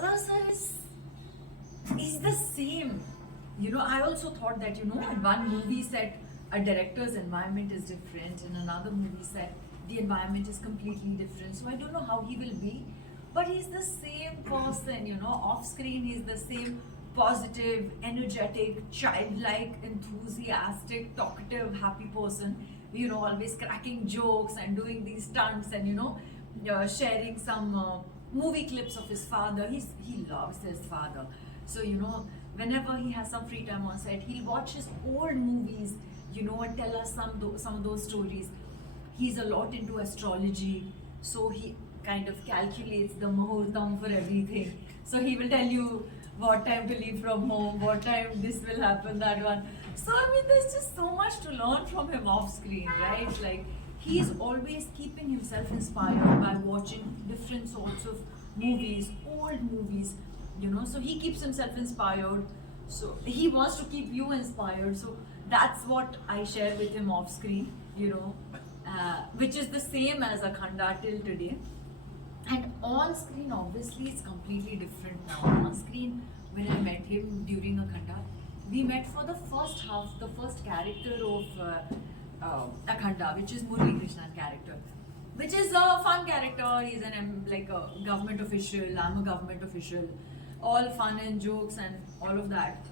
Bala sir is the same. I also thought that, in one movie set, a director's environment is different. In another movie set, the environment is completely different. So I don't know how he will be, but he's the same person, off screen, he's the same positive, energetic, childlike, enthusiastic, talkative, happy person, always cracking jokes and doing these stunts and, sharing some movie clips of his father. He loves his father. So, whenever he has some free time on set, he'll watch his old movies, and tell us some of those stories. He's a lot into astrology, so he kind of calculates the muhurtam for everything. So he will tell you what time to leave from home, what time this will happen, that one. So I mean, there's just so much to learn from him off screen, right? Like, he's always keeping himself inspired by watching different sorts of movies, old movies, so he keeps himself inspired. So he wants to keep you inspired. So that's what I share with him off screen, which is the same as Akhanda till today. And on screen, obviously, it's completely different now. On screen, when I met him during Akhanda, we met for the first half, the first character of Akhanda, which is Murali Krishnan character, which is a fun character. He's like a government official. I'm a government official. All fun and jokes and all of that.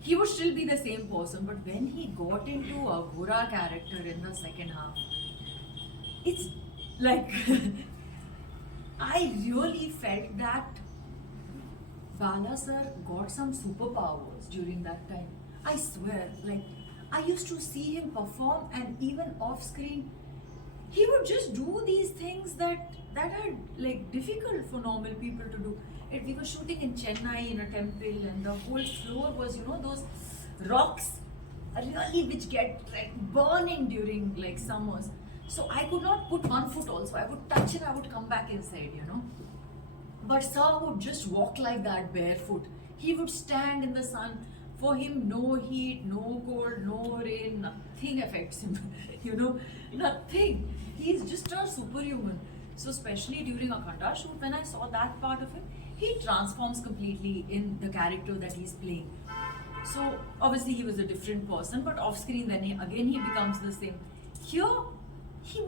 He would still be the same person, but when he got into a Ghura character in the second half, it's like I really felt that Bala sir got some superpowers during that time. I swear, like, I used to see him perform, and even off screen, he would just do these things that are like difficult for normal people to do. We were shooting in Chennai in a temple, and the whole floor was, those rocks, really, which get like burning during like summers. So I could not put one foot also. I would touch and I would come back inside, But sir would just walk like that barefoot. He would stand in the sun. For him, no heat, no cold, no rain, nothing affects him. Nothing. He's just a superhuman. So especially during Akhanda shoot, when I saw that part of him, he transforms completely in the character that he's playing. So obviously he was a different person, but off screen then he becomes the same. Here, he was